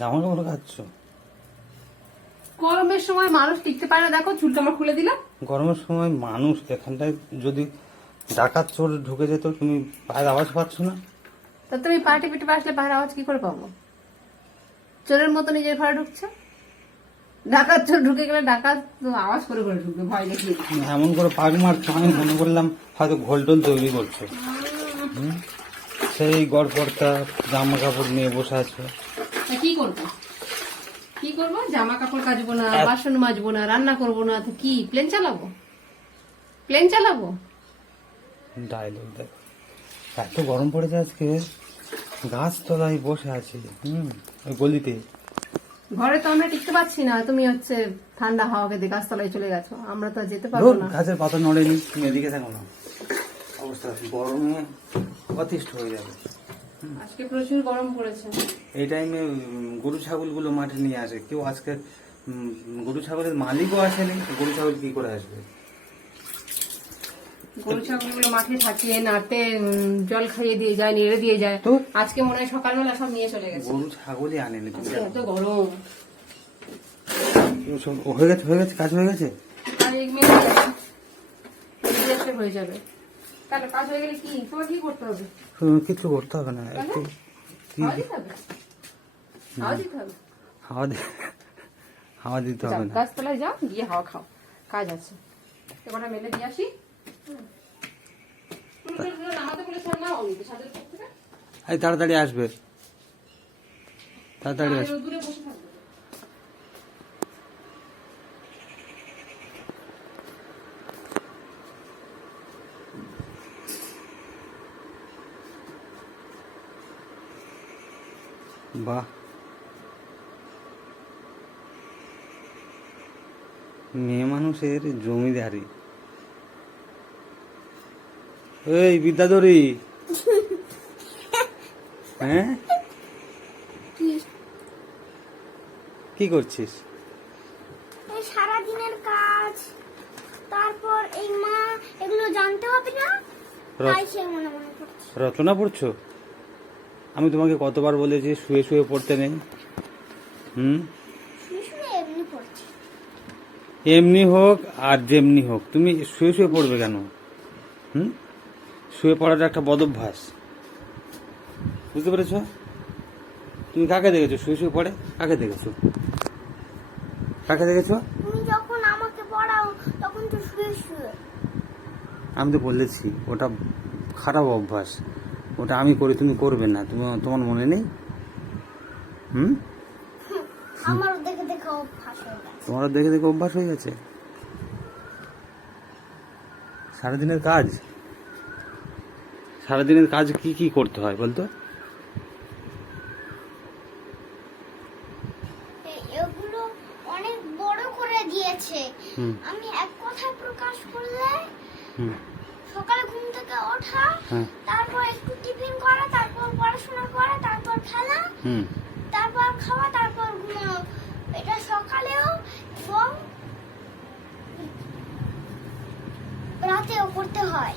জামা কাপড় কাচ্ছ? গরমের সময় মানুষ টিকতে পারে না, দেখো চুলটা আমার খুলে দিলাম। গরমের সময় মানুষ এখানটায় যদি ডাকাত চোর ঢুকে যেত, তুমি পায়ের আওয়াজ পাচ্ছ না? তা তুমি পার্টি পিটি আসলে পায়ের আওয়াজ কি করে পাবো? চোরের মতো নিজের ঘরে ঢুকছে, ডাকাত চোর ঢুকে গেলে ডাকাত আওয়াজ করে করে ঢুকবে, ভয় দেখিয়ে। এমন করে পাক মারছো, আমি মনে করলাম হয়তো ঘোলটোল তৈরি করছো। সেই গড়পড়তা জামা কাপড় নিয়ে বসে আছো। কি করবো, কি করবো? জামা কাপড় কাচবো না, বাসন মাজবো না, রান্না করবো না, তো কি প্লেন চালাবো? প্লেন চালাবো? ডায়লগ দেখো, এত গরম পড়েছে আজকে, গাছ তলায় বসে আছি ওই গলিতে। ঘরে তো আমরা টিকতে পারছি না, তুমি হচ্ছে ঠান্ডা হাওয়াকে দিয়ে গাছতলায় চলে গেছো, আমরা তো আর যেতে পারবো না। গাছের পাতা নড়েনি, তুমি এদিকে থাকো না, অবস্থা গরমে অতিষ্ঠ হয়ে যাবে। আজকে প্রচুর গরম পড়েছে। এই টাইমে গরু ছাগলগুলো মাঠে নিয়ে আসে কেউ, আজকে গরু ছাগলের মালিকও আসেনি, গরু ছাগল কি করে আসবে? গরু ছাগলগুলো মাঠে থাকে, নাতে জল খাইয়ে দিয়ে যায়, নেড়ে দিয়ে যায়। তো আজকে মনে হয় সকালবেলা সব নিয়ে চলে গেছে। গরু ছাগলই আনেনি। আজকে এত গরম। হয়ে গেছে, হয়ে গেছে, কাজ হয়ে গেছে। আর 1 মিনিট হয়ে যাবে। তাহলে কাজ হয়ে গেলে কি তোমার কি করতে হবে? কিছু করতে হবে না, একটু হাওয়া দিতে হবে, হাওয়া দিতে হবে। হাওয়া দিতে হবে না। গাছতলায় যাও, গিয়ে হাওয়া খাও, কাজ আছে। তোমাটা মেলে দিয়ে আসি। এই তাড়াতাড়ি আসবে, তাড়াতাড়ি আসবে। দূরে বসে থাকবে। বাহ, মেয়ে মানুষের জমিদারি। এই বিদ্যাধরী, হ্যাঁ কি করছিস? সারাদিনের কাজ, তারপর এই মা এগুলো জানতে হবে না, তাই সে মনে মনে করছে। রচনা পড়ছো? আমি তোমাকে কতবার বলেছি শুয়ে শুয়ে পড়তে নেই। শুনে শুনে এমনি পড়ছে। এমনি হোক আর যেমনি হোক, তুমি শুয়ে শুয়ে পড়বে কেন? শুয়ে পড়াটা একটা বদ অভ্যাস, বুঝতে পেরেছ? তুমি কাকে দেখেছো শুয়ে শুয়ে পড়ে? কাকে দেখেছো, কাকে দেখেছো? তুমি যখন আমাকে পড়াও তখন তো শুয়ে শুয়ে। আমি তো বলেছি ওটা খারাপ অভ্যাস, ওটা আমি করি, তুমি করবে না। তোমার মনে নেই? আমারও দেখে দেখে অভ্যাস হয়ে গেছে। তোমারও দেখে দেখে অভ্যাস হয়ে গেছে। সারাদিনের কাজ, সারাদিনের কাজ কি কি করতে হয় বলতো? এগুলো অনেক বড় করে দিয়েছে, আমি এক কথায় প্রকাশ করলে সকালে ঘুম থেকে ওঠা, তারপর একটু টিফিন করা, তারপর পড়াশোনা করা, তারপর খেলা, তারপর খাওয়া, তারপর ঘুমানো। এটা সকালেও এবং রাতেও করতে হয়,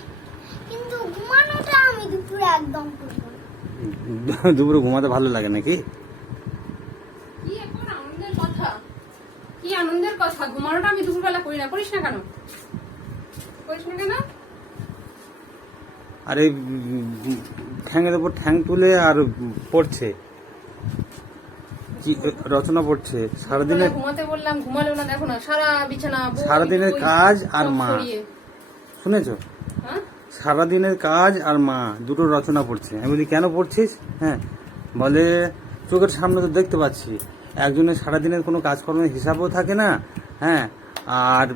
কিন্তু ঘুমানোটা আমি দুপুরে একদম করব না। দুপুরে ঘুমাতে ভালো লাগে নাকি? কি এখন আনন্দের কথা, কি আনন্দের কথা! ঘুমানোটা আমি দুপুরবেলা করি না। করিস না কেন? করিস না কেন? আরে ঠ্যাংয়ের ওপর ঠ্যাং তুলে আর পড়ছে, রচনা পড়ছে। সারাদিনের ঘুমাতে বললাম, ঘুমালো না, দেখো না সারা বিছানা। সারাদিনের কাজ আর মা, শুনেছ? সারাদিনের কাজ আর মা দুটো রচনা পড়ছে। আমি বলি কেন পড়ছিস? হ্যাঁ, বলে চোখের সামনে তো দেখতে পাচ্ছি, একজনের সারাদিনের কোনো কাজকর্মের হিসাবও থাকে না, হ্যাঁ, আর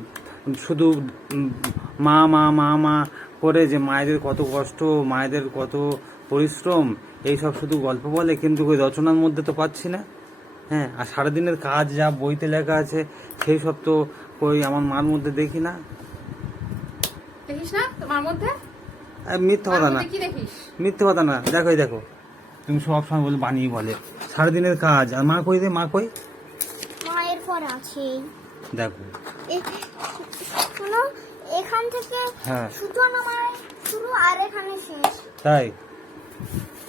শুধু মা মা মা মা করে যে মায়েদের কত কষ্ট, মায়েদের কত পরিশ্রম, এইসব শুধু গল্প বলে, কিন্তু ওই রচনার মধ্যে তো পাচ্ছি না। হ্যাঁ, আর সারাদিনের কাজ যা বইতে লেখা আছে সেই সব তো ওই আমার মার মধ্যে দেখি না। দেখিস না তোমার মধ্যে? মিথ্যা কথা না, কি দেখিস? মিথ্যা কথা না, দেখো দেখো, তুমি সব সময় বলে বানিয়ে বলে সারাদিনের কাজ আর মা কই রে, মা কই? মায়ের পর আছে, দেখো শোনো, এখান থেকে সুজন আমার শুরু আর এখানে শেষ, তাই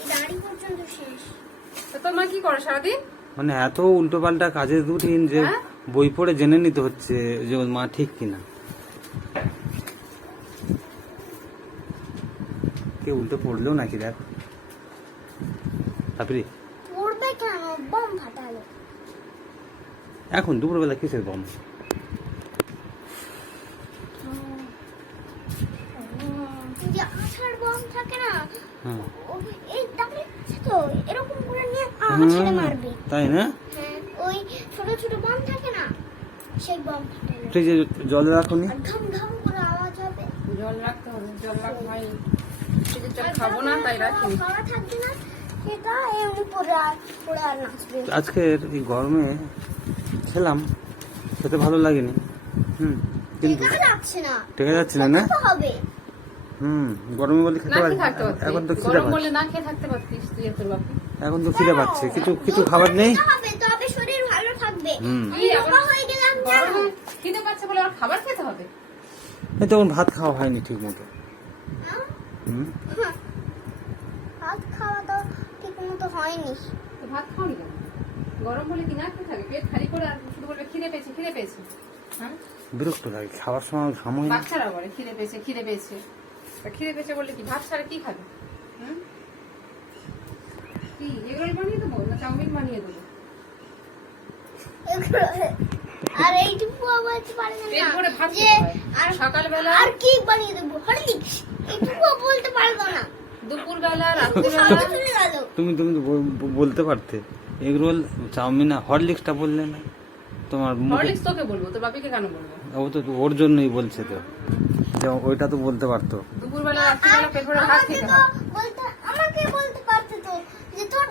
দাড়ি পর্যন্ত শেষ। তো তোর মা কি করে সারাদিন? মানে এত উল্টোপাল্টা কাজের রুটিন যে হ্যাঁ? বই পড়ে জেনে নিতে হচ্ছে যে ওর মা ঠিক কিনা। কেউ উল্টো পড়লেও নাকি দেখ তারপরে পড়বে কেন? বম ফাটালো। এখন দুপুরবেলা কিসের বম? যে আষাঢ় বম থাকে না, হ্যাঁ। এই তাকে তো এরকম করে নিয়ে ছেড়ে মারবে। তাই না? হ্যাঁ, ওই ছোট ছোট বম থাকে না, সেই বম ফাটালো। ফ্রিজে জলে রাখুনি? আর ঢম ঢম করে আওয়াজ হবে। জল রাখতে হবে, জল রাখতে হয়। জল খাবো না তাই রাখি। খাওয়া থাকবে না, সেটা এমনি পড়ে আর নাচবে। আজকের এই গরমে খেলাম, খেতে ভালো লাগেনি। কিন্তু টেকা যাচ্ছে না, টেকা যাচ্ছে না না? তো হবে। গরমে বলে খেতে না পারি। খেয়ে থাকতে পারতিস। এখন তো খিদে গরম পাচ্ছে। বলে না খেয়ে থাকতে পারতিস তুই আর তোর বাপি। এখন তো খিদে পাচ্ছে, কিছু খাবার নেই। খেতে হবে, তবে শরীর ভালো থাকবে। হুম। আমি রোগা হয়ে গেলাম জানো? গরমে খিদে পাচ্ছে বলে আর খাবার খেতে হবে? এই তখন ভাত খাওয়া হয়নি ঠিক মতো। হ্যাঁ? হুম। ভাত খাওয়া তো ঠিক মতো হয়নি। তো ভাত খাওনি কেন? গরম বলে কি না খেয়ে থাকে? পেট খালি করে আর শুধু বলবে খিদে পেয়েছে, খিদে পেয়েছে। হ্যাঁ? বিরক্ত লাগে, খাওয়ার সময় ঘামোই না। বাচ্চারা বলে খিদে পেয়েছে, খিদে পেয়েছে। তা খিদে পেয়েছে বললে কি ভাত ছাড়া কি খাবে? হুম? কি এগরোল বানিয়ে দেবো না চাউমিন বানিয়ে দেবো? আর এইটুকু বলতে পারে পেট না ভরে ভাত যে খেতে হয়। আর সকালবেলা আর কি বানিয়ে দেবো, হরলিক্স, এইটুকু বলতে পারবো না। দুপুরবেলা সবাই রাত্রিবেলা চলে গেল। তুমি তো বলতে পারতে এগরোল চাউমিন হরলিক্সটা বললে না তোমার মুখে। হরলিক্স তোকে বলবো, তোর বাপিকে কেন বলবো? ও তো ওর জন্যই বলছে তো, যে ওইটা তো বলতে পারতো। দুপুরবেলা রাত্রিবেলা পেট ভরে ভাত আমাকে খেতে তো হয়। আমাকে বলতে পারতে তো যে তোর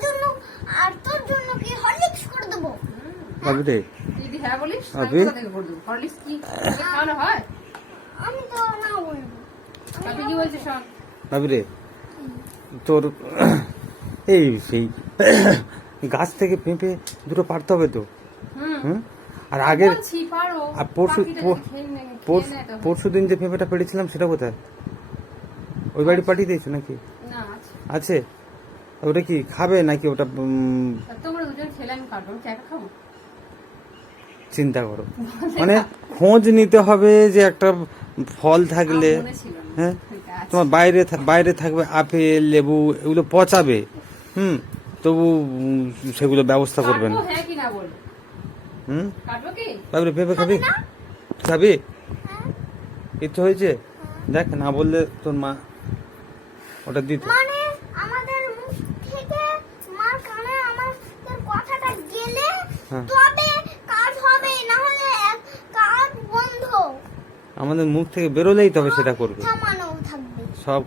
জন্য কি হরলিক্স করে দেবো। ভাবি রে, তুই যদি হ্যাঁ বলিস আমি আবে। কোথা থেকে করে দেবো? হরলিক্স কি তোকে খাওয়ানো হয়? আমি তো না বলবো। বাপি কি বলছে শোন। ভাবি রে, তোর এই সেই গাছ থেকে পেঁপে দুটো পারতে হবে তো। হুম হুম। আর আগের বলছি পারো। আর পরশু পাখিটা যদি খেয়ে নেয় তো। পরশু দিন যে পেঁপেটা পেড়েছিলাম সেটা কোথায়? ওই বাড়ি পাঠিয়ে দিয়েছো নাকি? না আছে। আছে? ওটা কি খাবে নাকি ওটা তা তোমরা দুজন খেলে আমি কাটবো, আমি একা খাবো? চিন্তা করো। মানে খোঁজ নিতে হবে যে একটা ফল থাকলে, আমার মনে ছিল না। হ্যাঁ এটা আছে। তোমার বাইরে থাকবে আপেল লেবু, এগুলো পচাবে। তবু সেগুলো ব্যবস্থা করবে না। কাটবো হ্যাঁ কি না বল? কাটবো কি? বাবরে পেঁপে খাবি? খাবি? হ্যাঁ? ইচ্ছে হয়েছে? দেখ না বললে তোর মা ওটা দিত। মানে আমাদের মুখ থেকে মার কানে আমাদের কথাটা গেলে হ্যাঁ। তবে কাজ হবে, না হলে কাজ বন্ধ। আমাদের মুখ থেকে বেরোলেই তবে সেটা করবে। থামানো থাকবে। সব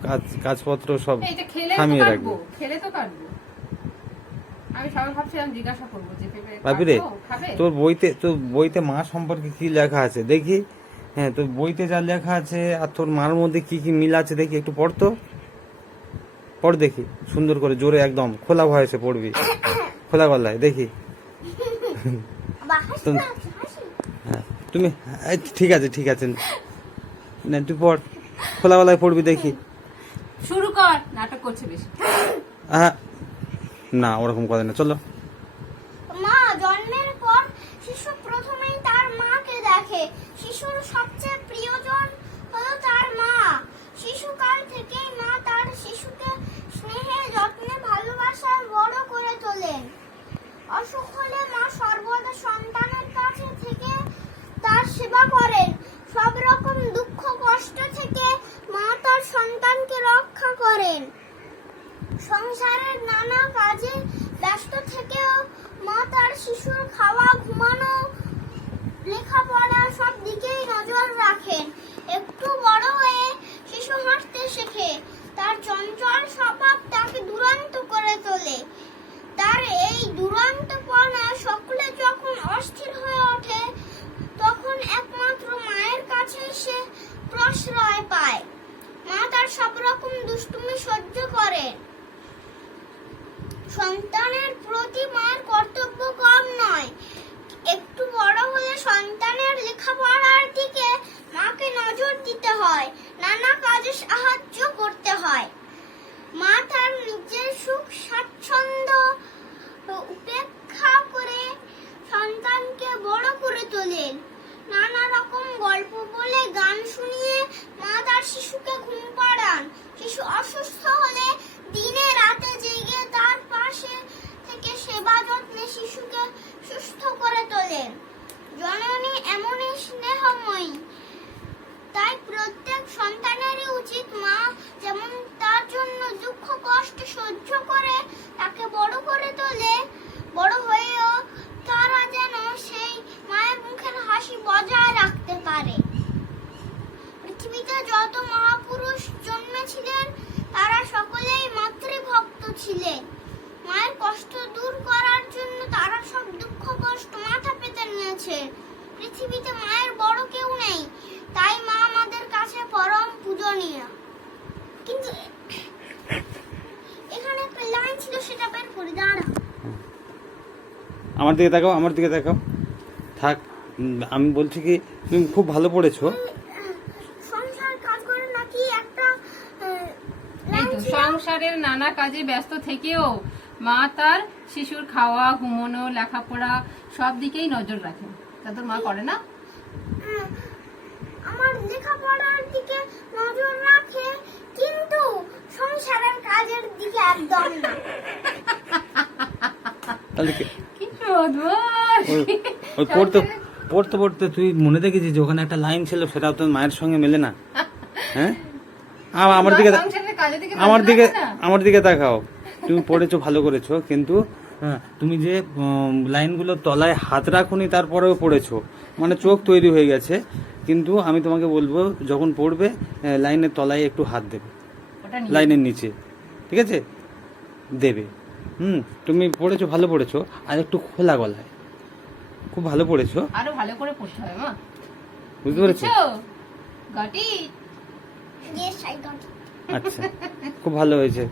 কাজপত্র সব এইটা খেলে তো থামিয়ে কাটবো, রাখবে। খেলে তো কাটবো। আমি সবাই ভাবছিলাম জিজ্ঞাসা করবো যে পেঁপে ভাবি রে, কাটবো, খাবে? তোর বইতে মা সম্পর্কে কি লেখা আছে দেখি। হ্যাঁ, তোর বইতে যা লেখা আছে আর তোর মার মধ্যে কি কি মিল আছে দেখি, একটু পড় তো। পড় দেখি সুন্দর করে, জোরে একদম খোলা ভয়েসে পড়বি, খোলা গলায় দেখি। বা হাসি তুমি- না, হাসি। হ্যাঁ তুমি, ঠিক আছে না তুই পড়, খোলা গলায় পড়বি দেখি। শুরু কর, নাটক করছে বেশি। হ্যাঁ না, ওরকম কথা না, চলো। মা জন্মের পর শিশু প্রথমেই তার মাকে দেখে। শিশুর সবচেয়ে প্রিয়জন হলো তার মা। শিশুকাল থেকেই মা তার শিশুকে স্নেহে যত্নে ভালোবাসায় বড় করে তোলেন। অসুখ হলে মা সর্বদা সন্তানের কাছে থেকে তার সেবা করেন। সব রকম দুঃখ কষ্ট থেকে মা তার সন্তানকে রক্ষা করেন। সংসারের নানা কাজে ব্যস্ত থেকেও মা তার শিশুর খাওয়া, ঘুমানো, লেখাপড়া সব দিকেই নজর রাখেন। একটু বড় হয়ে শিশু হাঁটতে শেখে। তার চঞ্চল স্বভাব তাকে দুরন্ত করে তোলে। তার এই দুরন্তপনা সকলে যখন অস্থির হয়ে ওঠে, তখন একমাত্র মায়ের কাছে সে প্রশ্রয় পায়। মা তার সব রকম দুষ্টুমি সহ্য করেন। সন্তানের প্রতি মায়ের কর্তব্য কম নয়। একটু বড় হলে সন্তানের লেখাপড়ার দিকে মাকে নজর দিতে হয়, নানা কাজে সাহায্য করতে হয়। মা তার নিজের সুখ স্বাচ্ছন্দ্য তোলেন। নানা রকম গল্প বলে গান শুনিয়ে মা তার শিশুকে ঘুম পাড়ান। শিশু অসুস্থ হলে দিনে রাতে জেগে তার পাশে থেকে সেবা যত্নে শিশুকে সুস্থ করে তোলেন। জননী এমনই স্নেহময়ী, তাই প্রত্যেক সন্তানেরই উচিত মা যেমন তার জন্য দুঃখ কষ্ট সহ্য করে তাকে বড় করে তোলে, বড় হয়েও তারা যেন সেই মায়ের মুখের হাসি বজায় রাখতে পারে। পৃথিবীতে যত মহাপুরুষ জন্মেছিলেন তারা সকলেই মাতৃভক্ত ছিলেন। মায়ের কষ্ট দূর করার জন্য তারা সব দুঃখ কষ্ট মাথা পেতে নিয়েছে। পৃথিবীতে মায়ের বড় কেউ নেই, তাই মা আমাদের কাছে পরম পূজনীয়। কিন্তু এখানে একটা লাইন ছিল, সেটা বের করে দাঁড়া। আমার দিকে তাকাও, আমার দিকে তাকাও। থাক, আমি বলছি কি তুমি খুব ভালো পড়েছো। সংসার কাজ করে নাকি একটা এই তো সংসারের নানা কাজে ব্যস্ত থেকেও মা তার শিশুর খাওয়া, ঘুমানো, লেখাপড়া সব দিকেই নজর রাখে। তা তোর মা করে না? আমার লেখাপড়ার দিকে নজর রাখে, কিন্তু সংসারের কাজের দিকে একদম না। তাহলে কি অদ্ভুত! ওই পড়তে পড়তে পড়তে তুই মনে দেখেছিস যে ওখানে একটা লাইন ছিল, সেটাও তোর মায়ের সঙ্গে মেলে না? হ্যাঁ, আমার দিকে সংসারের কাজের দিকে আমার নজর দিকে রাখে না? আমার দিকে তাকাও। তুমি পড়েছো, ভালো করেছো, কিন্তু তুমি যে লাইনগুলো তলায় হাত রাখুনি তারপরেও পড়েছো, মানে চোখ তৈরি হয়ে গেছে। কিন্তু আমি তোমাকে বলবো, যখন পড়বে লাইনের তলায় একটু হাত দেবে, ওটা নিয়ে লাইনের নিচে, ঠিক আছে? দেবে। তুমি পড়েছো, ভালো পড়েছো, আর একটু খোলা গলায়। খুব ভালো পড়েছো, আরো ভালো করে পড়তে হবে মা, বুঝতে পেরেছো? গটি Yes, I got it. আচ্ছা, খুব ভালো হয়েছে।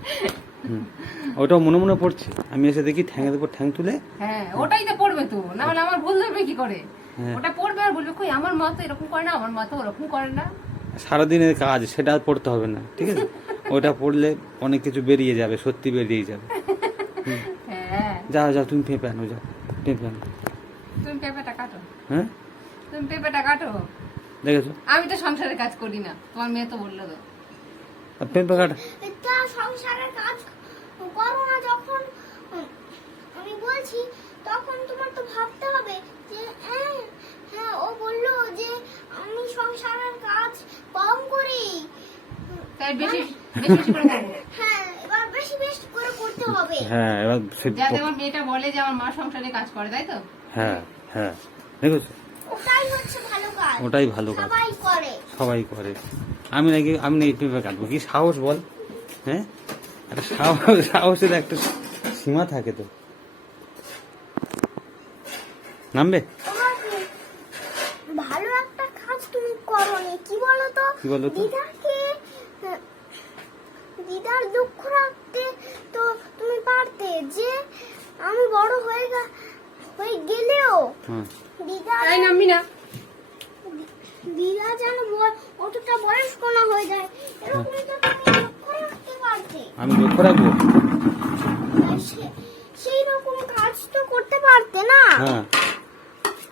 ওটাও মনে মনে পড়ছে। আমি এসে দেখি ঠ্যাঙের উপর ঠ্যাং তুলে। হ্যাঁ, ওটাই তো পড়বে তো, না হলে আমার ভুল ধরবে কি করে? হ্যাঁ। ওটা পড়বে আর বলবে কই আমার মা তো এরকম করে না, আমার মা তো ওরকম করে না। সারাদিনের কাজ, সেটা আর পড়তে হবে না, ঠিক আছে? ওটা পড়লে অনেক কিছু বেরিয়ে যাবে, সত্যি বেরিয়ে যাবে। হ্যাঁ, যাও যাও, তুমি পেঁপে আনো, যাও পেঁপে আনো। তুমি পেঁপেটা কাটো, হ্যাঁ, তুমি পেঁপেটা কাটো। দেখেছো? আমি তো সংসারের কাজ করি না, তোমার মেয়ে তো বললো তো। আর পেঁপে কাটা। এটা সংসারের কাজ করো না যখন আমি বলছি, তখন তোমার তো ভাবতে হবে যে হ্যাঁ ও বললো যে আমি সংসারের কাজ কম করি, তাই বেশি বেশি বেশি করে করবো। হ্যাঁ এবার বেশি বেশি করে করতে হবে। হ্যাঁ, এবার যাতে আমার মেয়েটা বলে যে আমার মা সংসারে কাজ করে, তাই তো? হ্যাঁ হ্যাঁ, দেখেছো? ওটাই হচ্ছে ভালো কাজ, ওটাই ভালো কাজ, সবাই করে। সবাই করে। আমি নাকি পেঁপে কাটবো? কি সাহস বল! হ্যাঁ, একটা সাহসের একটা সীমা থাকে তো। নামবে? তোমার ভালো একটা কাজ তুমি করোনি, কি বলতো? কি বলতো? দিদার দুঃখ রাখতে তো তুমি পারতে, যে আমি বড় হয়ে গেলেও হ্যাঁ, তাই নামবি না? দিদা যেন অতটা বয়স্ক না হয়ে যায়, এরকমই তো তুমি লক্ষ্য রাখতে পারতে। আমি লক্ষ্য রাখবো। সেই রকম কাজ তো করতে পারতে না। হ্যাঁ,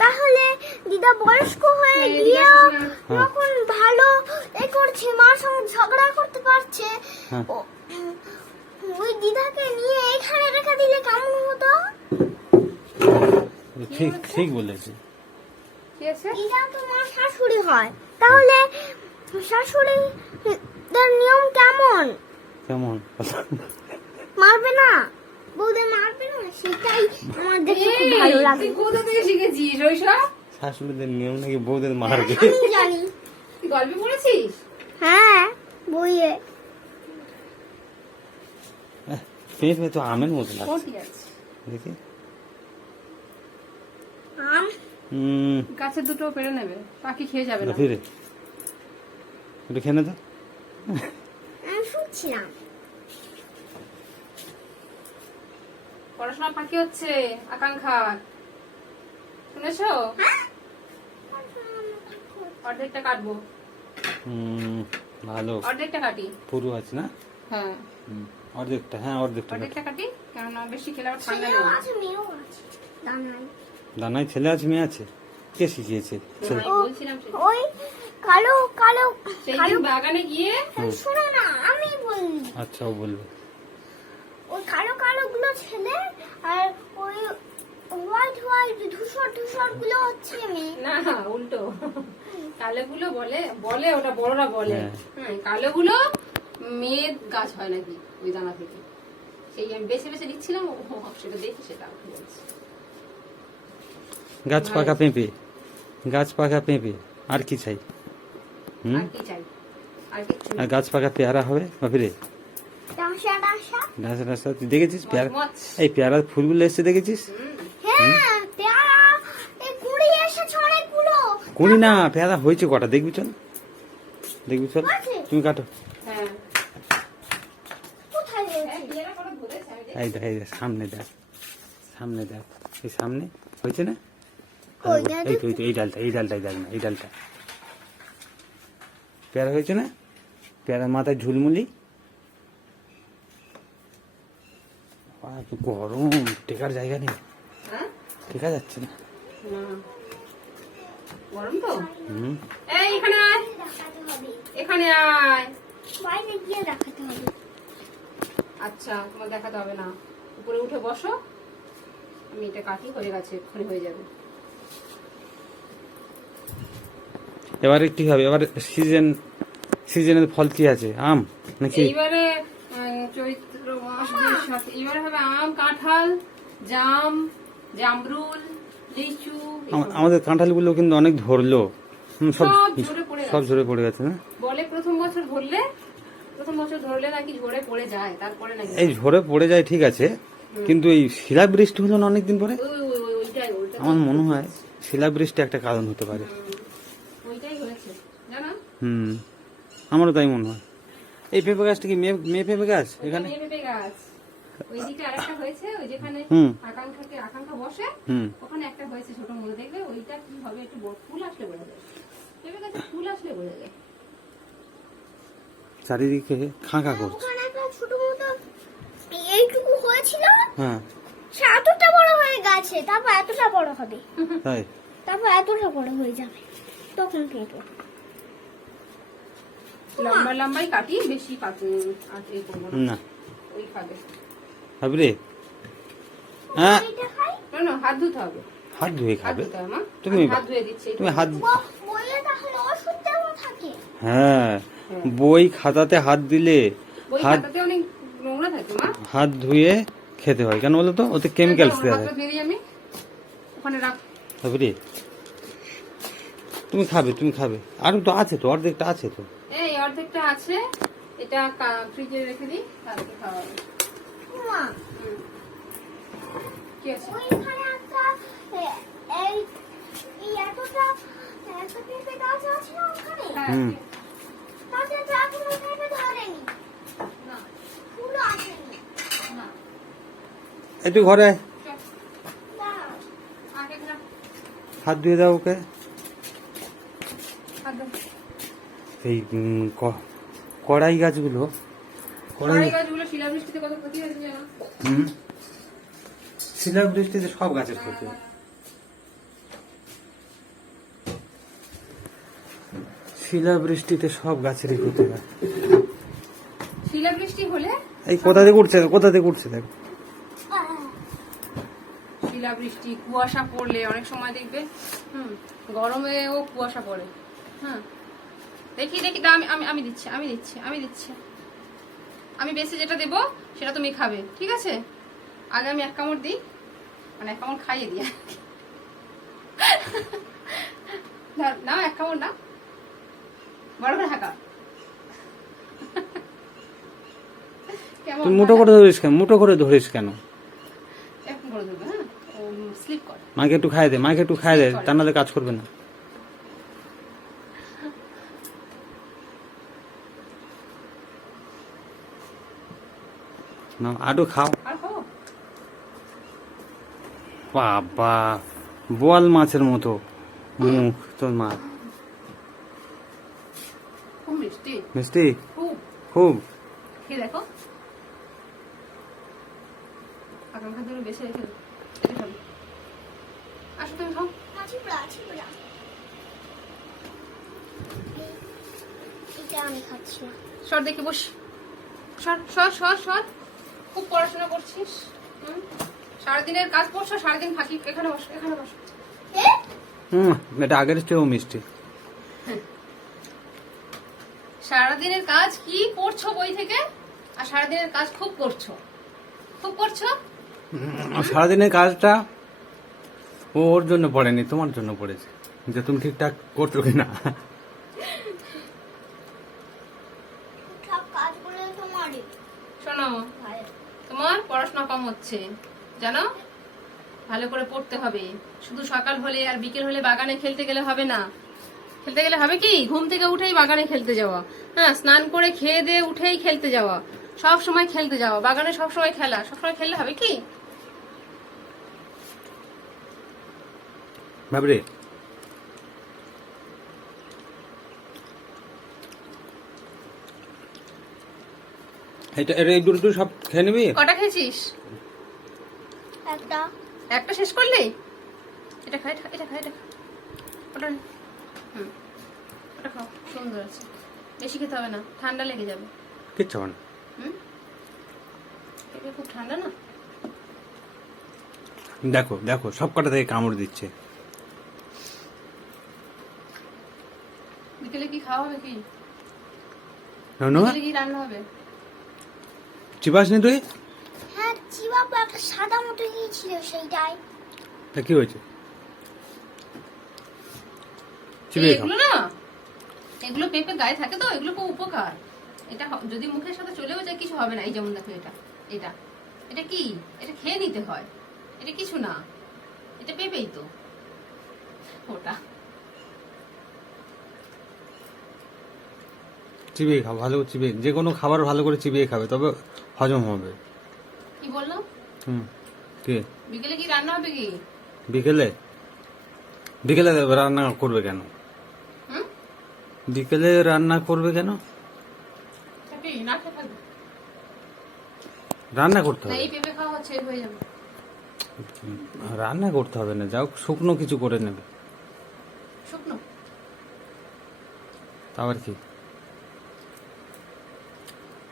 তাহলে দিদা বয়স্ক হয়ে গিয়েও যখন ভালো করছে, মার সঙ্গে ঝগড়া করতে পারছে, হ্যাঁ। ওই দিদাকে নিয়ে এখানে রেখে দিলে কেমন হতো? ঠিক ঠিক বলেছি। কি আছে? দিদা তো মার শাশুড়ি হয়, তাহলে শাশুড়িদের নিয়ম কেমন? কেমন? মারবে না, বৌদের মারবে না, সেটাই আমার দেখতে খুব ভালো এই, লাগে। তুই কোথা থেকে শিখেছিস ওইসব? শাশুড়িদের নিয়ম নাকি বউদের মারবে? আমি জানি। তুই গল্পে পড়েছিস? হ্যাঁ, বইয়ে। পেঁপে তো আমের মতো লাগছে, কোনটি আছে? দেখি। আম গাছের দুটো পেরে নেবে, পাখি খেয়ে যাবে না। ফিরে একটু খেয়ে নে তো। আমি শুনছিলাম। পড়াশোনা ফাঁকি হচ্ছে আকাঙ্ক্ষা, শুনেছো? অর্ধেকটা কাটবো, ভালো, অর্ধেকটা কাটি। পুরো আছে না? হ্যাঁ, অর্ধেকটা, হ্যাঁ অর্ধেকটা। অর্ধেকটা কাটি, কেননা বেশি খেলে আবার ঠান্ডা ছেলেও লাগে। আছে, মেয়েও আছে, দানাই। দানায় ছেলে আছে, মেয়ে আছে? কে শিখিয়েছে ছেলে? আমি বলছিলাম সেদিন। ওই কালো কালো সেই কালো দিন বাগানে গিয়ে শোনো না আমি বলি আচ্ছা ও বলবে। ওই কালো কালো গুলো ছেলে আর ওই হোয়াইট হোয়াইট ধূসর ধূসর গুলো হচ্ছে মেয়ে। না উল্টো, কালোগুলো বলে বলে ওটা বড়রা বলে, হ্যাঁ। হ্যাঁ কালোগুলো মেয়ের গাছ হয় নাকি ওই দানা থেকে। সেই আমি বেছে বেছে লিখছিলাম, ও সেটা দেখি সেটা আমাকে বলছে। গাছ পাকা পেঁপে, গাছ পাকা পেঁপে, আর কি চাই? হুম, আর কি চাই? আর কিছু আর গাছ পাকা পেয়ারা হবে বাপিরে। ডাঁসা ডাঁসা রাস্তা রাস্তা তুই দেখেছিস পেয়ারা? মচ। এই পেয়ারার ফুলগুলো এসছে দেখেছিস? হ্যাঁ পেয়ারা এই কুড়ি এসেছে অনেকগুলো কুড়ি না, পেয়ারা হয়েছে কটা দেখবি চল, দেখবি চল, আছে? তুমি কাটো। হ্যাঁ কোথায় হ্যাঁ, রয়েছে পেয়ারা কটা ধরেছে, আমি দেখি। এই দেখ, এই দেখ, সামনে দেখ, সামনে দেখ, এই সামনে হয়েছে না? কই দেখ এই তো এই তো এই ডালটা, এই ডালটাই দেখ না, এই ডালটা পেয়ারা হয়েছে না? পেয়ারার মাথায় ঝুলমুলি। কি গরম, টেকার জায়গা নেই, হ্যাঁ? টেকা যাচ্ছে না। না। গরম তো। হুম, এই এখানে আয়, দেখাতে হবে এখানে আয়। বাইরে গিয়ে দেখাতে হবে আচ্ছা তোমার দেখাতে হবে না, উপরে উঠে বসো, আমি এটা কাটি, হয়ে গেছে, এক্ষুনি হয়ে যাবে। এবারে কি হবে? এবার সিজনের ফল কি আছে? আম নাকি? এইবারে চৈত্র মাস বৈশাখ, এইবারে হবে আম, কাঁঠাল, জাম, জামরুল, লিচু, আমাদের কাঁঠালগুলো কিন্তু অনেক ধরলো। সব সব ঝরে পড়ে সব গেছে। ঝরে পড়ে গেছে না? বলে প্রথম বছর ধরলে নাকি ঝরে পড়ে যায়, তারপরে নাকি এই ঝরে পড়ে যায় ঠিক আছে, কিন্তু এই শিলাবৃষ্টি হলো না অনেকদিন পরে। ওইটা আমার মনে হয় শিলাবৃষ্টি একটা কারণ হতে পারে। ওইটাই হয়েছে জানো। হুম, আমারও তাই মনে হয়। এই পেঁপে গাছটা কি মেয়ে পেঁপে গাছ এখানে? মেয়ে পেঁপে গাছ, ওইদিকে আরেকটা হয়েছে, ওই যেখানে হুম। আকাঙ্ক্ষা বসে, হুম, ওখানে একটা হয়েছে ছোট মতো, দেখবে ওইটা কি হবে, একটু ফুল আসলে বোঝা যায়, পেঁপে গাছে ফুল আসলে বোঝা যায়। চারিদিকে খাঁকা করছে। ওখানে একটা ছোট মতো এইটুকু হয়েছিল হ্যাঁ সে এতটা বড় হয়ে গেছে তারপর এতটা বড় হবে তাই তারপর এতটা বড় হয়ে যাবে তখন পেঁপে লম্বা লম্বাই কাটি, বেশি কাটি আর এই করবো না, না ওই খাবে। ভাবি রে, হ্যাঁ এইটা খাই না হাত ধুতে হবে, হাত ধুয়ে হাত খাবে ধুতে হবে মা, তুমি? আমি হাত ধুয়ে দিচ্ছি, এই তুমি হাত, বইয়ে তাহলে ওষুধ দেওয়া থাকে হ্যাঁ বই খাতাতে হাত দিলে বই হাত খাতাতে অনেক নোংরা থাকে মা। হাত ধুয়ে খেতে হয়, কেন বলো তো? ওতে কেমিক্যালস দেওয়া হাতটা হয়। দিয়ে দিই আমি, ওখানে রাখ। ভাবি রে, তুমি খাবে, তুমি খাবে, আর তো আছে তো, অর্ধেকটা আছে তো। এই অর্ধেকটা আছে, এটা ফ্রিজে রেখে দিই, কালকে খাওয়া হবে। মা হুম। কি আছে? ওইখানে একটা এই এই এতটা পেঁপে গাছ আছে না ওখানে হ্যাঁ, হুম। তাতে ড্রাগন পেঁপে ধরেনি না, ফুলও আসেনি না, এই তুই ঘরে আয়, চল, দাঁড়াও আগে খা, হাত ধুয়ে দাও ওকে। হাত ধো। এই কড়াই গাছগুলো, কড়াই কড়াই গাছগুলো শিলাবৃষ্টিতে কত ক্ষতি হয়েছে জানো? হুম, শিলাবৃষ্টিতে সব গাছের ক্ষতি হয়। শিলাবৃষ্টিতে সব গাছেরই ক্ষতি হয়। শিলাবৃষ্টি হলে এই কোথা থেকে উঠছে, কোথা থেকে উঠছে দেখ। শিলাবৃষ্টি, কুয়াশা পড়লে অনেক সময় দেখবে, গরমেও কুয়াশা পড়ে, হ্যাঁ দেখি দেখি, দাও, আমি দিচ্ছি, আমি বেশি যেটা দেবো সেটা তুমি খাবে, ঠিক আছে? আগে আমি এক কামড় দিই, মানে এক কামড় খাইয়ে দিই, না এক কামড় না, বড় করে হাঁকা। কেমন তুই মুঠো করে ধরিস কেন? মুঠো করে ধরিস কেন? এরকম করে ধরবে, হ্যাঁ স্লিপ কর। মাকে একটু খাইয়ে দে, মাকে একটু খাইয়ে দে, তা নাহলে কাজ করবে না। না আরো খাও। আর খাবো? বাবা, বোয়াল মাছের মতো মুখ তোর মা। খুব মিষ্টি, মিষ্টি খুব। খুব। খেয়ে দেখো, আকাঙ্ক্ষার জন্য বেশি রেখে দাও, এটা খাবে। আসো তুমি খাও। চিবড়া এটা আমি খাচ্ছি না। সর দেখি বস, সর সর সর সর। খুব পড়াশোনা করছিস, সারাদিনের কাজ করছো, সারাদিন ফাঁকি। এখানে বস, এখানে বস। এ? এটা আগের চেয়েও মিষ্টি। সারাদিনের কাজ কি করছো বই থেকে, আর সারাদিনের কাজ খুব করছো, খুব করছো। সারাদিনের কাজটা ওর জন্য পড়েনি, তোমার জন্য পড়েছে, যে তুমি ঠিকঠাক করছো কিনা। সব কাজগুলো তোমারই। শোনো, তোমার পড়াশোনা কম হচ্ছে জানো, ভালো করে পড়তে হবে। শুধু সকাল হলে আর বিকেল হলে বাগানে খেলতে গেলে হবে না। খেলতে গেলে হবে কি, ঘুম থেকে উঠেই বাগানে খেলতে যাওয়া, হ্যাঁ, স্নান করে খেয়ে দিয়ে উঠেই খেলতে যাওয়া, সব সময় খেলতে যাওয়া, বাগানে সব সময় খেলা। সব সময় খেললে হবে কি? ভাবরে এটা এই দুটো সব খেয়ে নিবি। কটা খেয়েছিস? একটা একটা শেষ করলি? এটা খা, এটা খা, এটা খা, এটা খা। ওটা ওটা খাও, সুন্দর আছে। বেশি খেতে হবে না, ঠান্ডা লেগে যাবে। কিচ্ছু হবে না। এটা খুব ঠান্ডা না। দেখো দেখো সব কটা থেকে কামড় দিচ্ছে। বিকেলে কি খাওয়া হবে কি? ননু বিকেলে কি রান্না হবে? চিবাস নি তুই? হ্যাঁ চিবাবো, একটা সাদা মতো কি ছিল সেইটাই। তা কি হয়েছে? চিবিয়ে খাও। এগুলো না, এগুলো পেঁপে গায়ে থাকে তো, এগুলো খুব উপকার। এটা যদি মুখের সাথে চলেও যায় কিছু হবে না। এই যেমন দেখো, এটা এটা এটা কি, এটা খেয়ে নিতে হয়, এটা কিছু না, এটা পেঁপেই তো ওটা। চিবিয়ে খাও, ভালো করে চিবিয়ে, যে কোনো খাবার ভালো করে চিবিয়ে খাবে, তবে হজম হবে। কি বললাম? কি বিকেলে কি রান্না হবে কি? বিকেলে? বিকেলে রান্না করবে কেন? হুম, বিকেলে রান্না করবে কেন? কি না খেয়ে থাকবে রান্না করতে না? হবে। এই পেঁপে খাওয়া হচ্ছে, হয়ে যাবে। রান্না করতে হবে না, যাও শুকনো কিছু করে নেবে। শুকনো? আবার কি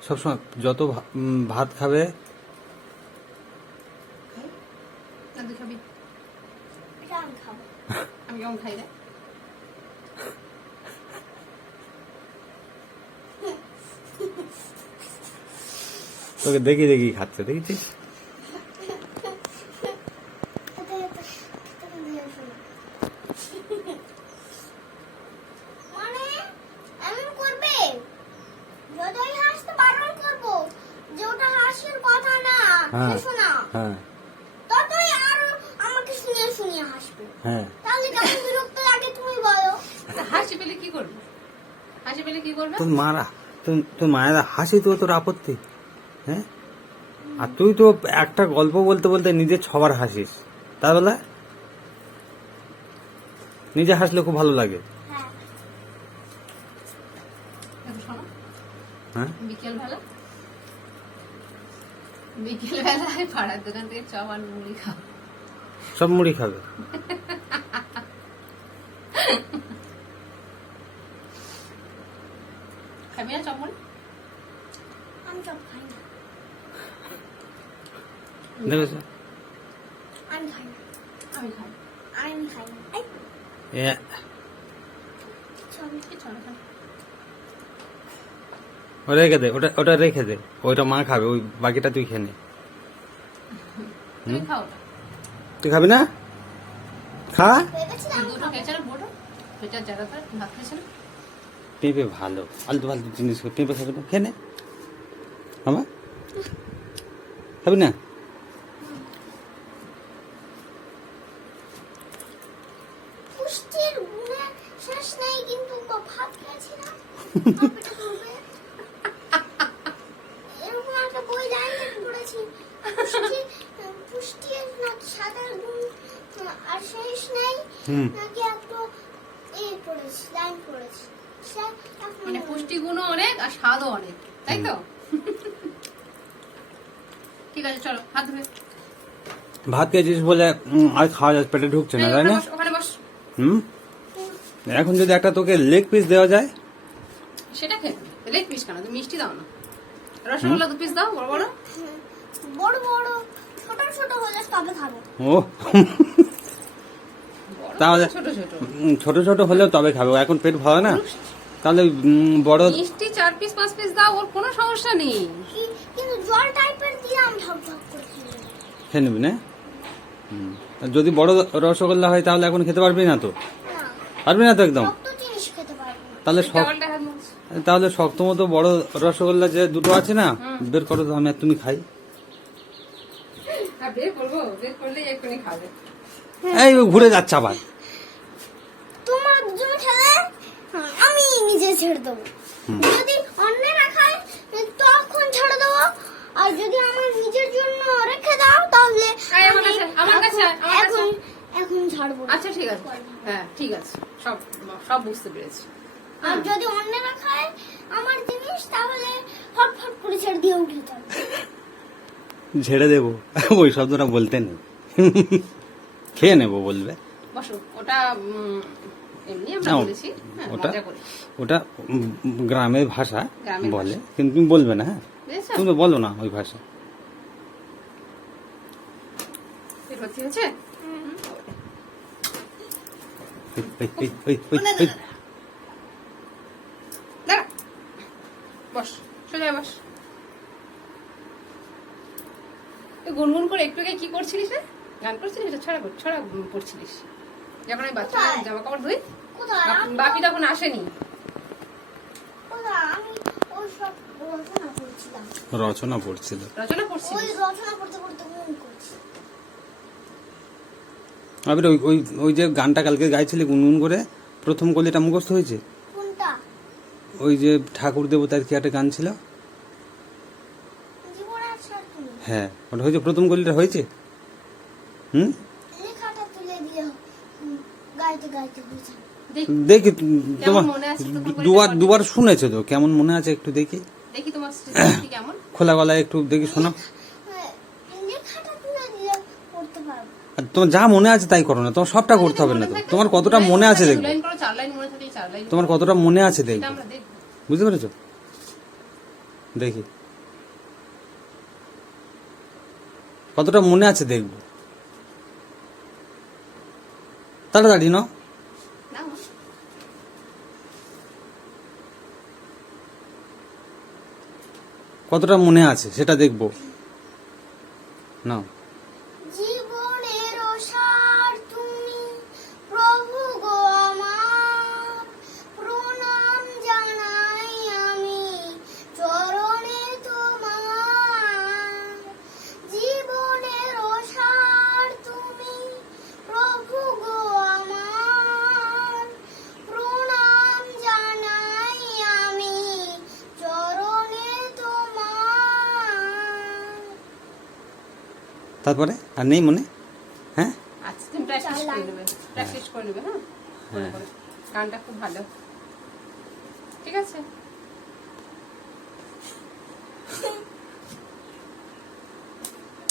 সবসময় যত ভাত খাবে। না তুই খাবি? এটা আমি খাবো। আমি কেমন খাই রে? তোকে দেখি দেখি খাচ্ছে, দেখেছিস? মানে এমন করবে, যতই হাসতে বারণ করবো যে ওটা হাসির কথা না, হ্যাঁ। শোনা, হ্যাঁ ততই আরো আমাকে শুনিয়ে শুনিয়ে হাসবে। হ্যাঁ তাহলে কেমন বিরক্ত লাগে তুমি বলো। হাসি পেলে কি করবে? হাসি পেলে কি করবে? তোর মারা, তোর মায়ের হাসি তো তোর আপত্তি, হ্যাঁ? আর তুই তো একটা গল্প বলতে বলতে নিজে ছবার হাসিস, তাহলে নিজে হাসলে খুব ভালো লাগে। হ্যাঁ দেখো শোনো, হ্যাঁ বিকেল বেলায় পাড়ার দোকান থেকে চপ আর মুড়ি খাও। সব মুড়ি খাবে। খাবি না চপ মুড়ি? আমি সব খাই না, দেখেছো? আমি খাই না, আমি খাই। আমি খাই না। এই, এ, চল। কি চলো খাই। ও রেখে দে, ওটা রেখে দে, ওইটা মা খাবে, ওই বাকিটা তুই খেয়ে নে। তুমি খাও ওটা। তুই খাবি না? খা। ভেবেছিলাম দুটো খেয়েছে না, বড় পেটার জায়গাটা ভাত খেয়েছে না। পেঁপে ভালো, আলতু ফালতু জিনিস, পেঁপে খাবি না? খেয়ে নে। আমার খাবি না? পুষ্টির গুণে শেষ নেই, কিন্তু ভাত খেয়েছি না। এরকম একটা বই লাইন পড়েছি, পুষ্টির না সাদার গুণ আর শেষ নেই, নাকি একটা পড়েছি, লাইন পড়েছি। মানে পুষ্টিগুণও অনেক আর স্বাদও অনেক, তাই তো? ঠিক আছে চলো হাত ধুয়ে। ভাত খেয়েছিস বলে আর খাওয়া যাচ্ছে, পেটে ঢুকছে না, তাই না? ওখানে বস, এখন যদি একটা তোকে লেগ পিস দেওয়া যায়, সেটা খেতে লেগ পিস কেন, তুমি মিষ্টি দাও না, রসগোল্লা 2 পিস দাও বড় বড়। বড় বড় ছোট ছোট হলে তবে খাবো। ও তাহলে ছোট ছোট ছোট ছোট হলেও তবে খাবে, এখন পেট ভরে না, তাহলে বড় মিষ্টি 4 পিস 5 পিস দাও, ওর কোনো সমস্যা নেই। কিন্তু জল টাইপের দিলাম ঢক ঢক করে খেয়ে নেবে। খেয়ে নিবি না? আর যদি বড় রসগোল্লা হয় তাহলে এখন খেতে পারবি না তো? না, পারবি না তো একদম। শক্ত জিনিস খেতে পারবো না। তাহলে ডাবলটা হাত মুছছে। তাহলে শক্ত মতো বড় রসগোল্লা যে দুটো আছে না, বের করো তো, আমি আর তুমি খাই। আর বের করবো, বের করলেই এক্ষুনি খাবে। এই ও ঘুরে যাচ্ছে আবার। তোমার জন্য খেলে আমি নিজে ছেড়ে দেবো। যদি অন্যেরা খায় তখন ছেড়ে দেবো, আর যদি আমার নিজের জন্য রেখে দাও তাহলে আয় আমার কাছে, আমার কাছে, আমার কাছে। এখন ছাড়বো না। আচ্ছা ঠিক আছে, হ্যাঁ ঠিক আছে, সব সব বুঝতে পেরেছি। আর যদি অন্যেরা খায় আমার জিনিস তাহলে ফটফট করে ছেড়ে দিয়ে উঠে যাবে। ছেড়ে দেবো ওই শব্দটা বলতে নেই, খেয়ে নেবো বলবে। বসো, ওটা এমনি আমরা না, বলেছি, হ্যাঁ, ওটা মজা করে। ওটা গ্রামের ভাষা গ্রামের বলে, কিন্তু তুমি বলবে না। হ্যাঁ, বুঝেছো? তুমি তো বলো না ওই ভাষা। এবার ঠিক আছে? দাঁড়া, বস, সোজা বস। এই গুনগুন করে একটু আগে কি করছিলিস রে? গান করছিলিস, এটা ছড়া পড়ছিলিস যখন আমি বাচ্চা কোথায়? জামা কাপড় ধুই। কোথায়? বাপি তখন আসেনি। কোথায়? আমি ওই সব রচনা করছিলাম। রচনা পড়ছিল। রচনা ওই পড়ছিলিস? রচনা করতে করতে মন করছি। আবার ওই ওই ওই যে গানটা কালকে গাইছিলি গুনগুন করে, প্রথম কলিটা মুখস্থ হয়েছে? কোনটা? ওই যে ঠাকুর দেবতার কি একটা গান ছিল? জীবনের সার তুমি। হ্যাঁ, ওটা হয়েছে, প্রথম কলিটা হয়েছে। হুম, লেখাটা তুলে দিয়ে গাইতে গাইতে বুঝান। দেখি তোমার মনে আছে তো তোমার দুবার কলিটা? দুবার শুনেছো তো, কেমন মনে আছে একটু দেখি, দেখি তোমার স্মৃতি কেমন। খোলা গলায় একটু দেখি শোনো। লেখাটা তুলে দিয়ে পড়তে পারবো। আর তোমার যা মনে আছে তাই করো না, তোমার সবটা করতে হবে না তো, তোমার কতটা মনে আছে দেখবো, 2 লাইন করো, 4 লাইন মনে থাকলে 4 লাইন। তোমার কতটা মনে আছে এটা দেখবো, আমরা দেখবো। বুঝতে পেরেছো? দেখি কতটা মনে আছে দেখবো, তাড়াতাড়ি নাও। না, কতটা মনে আছে সেটা দেখবো, নাও। জীবনের সার তুমি প্রভু গো আমার, প্রণাম জানাই আমি চরণে তোমার। জীবনের সার তুমি প্রভু গো আমার, প্রণাম জানাই আমি চরণে তোমার। তারপরে আর নেই মনে? হ্যাঁ, আচ্ছা তুমি প্র্যাকটিস করে নেবে, প্র্যাকটিস করে নেবে। হ্যাঁ, করে করে। গানটা খুব ভালো, ঠিক আছে?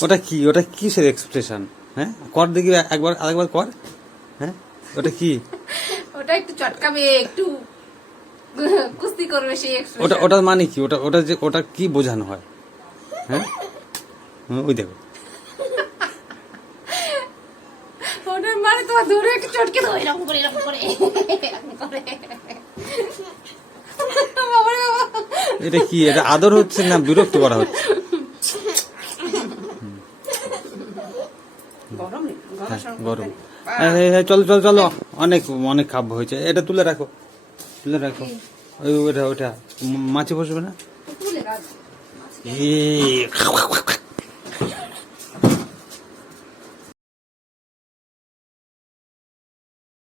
ওটা কি, ওটা কিসের এক্সপ্রেশন? হ্যাঁ, কর দেখি একবার, আরেকবার কর। হ্যাঁ, ওটা কি? ওটা একটু চটকাবে, একটু কুস্তি করবে সেই ওটা এক্সপ্রেশন। ওটার মানে কি? ওটা ওটা যে ওটা কি বোঝানো হয়? হ্যাঁ, ওই দেখো, ওটার মানে তোমার দূরে একটু চটকে দাও, এরকম করে এরকম করে এরকম করে। বাবারে বাবা, এটা কি? এটা আদর হচ্ছে না বিরক্ত করা হচ্ছে? গরম নেই, গরম সরম গরম। করতে নেই। এই, চলো চলো চলো, অনেক অনেক খাব্য হয়েছে, এটা তুলে রাখো, তুলে রাখো। ওই ওটা ওটা মাছি বসবে না? তুলে রাখ। এই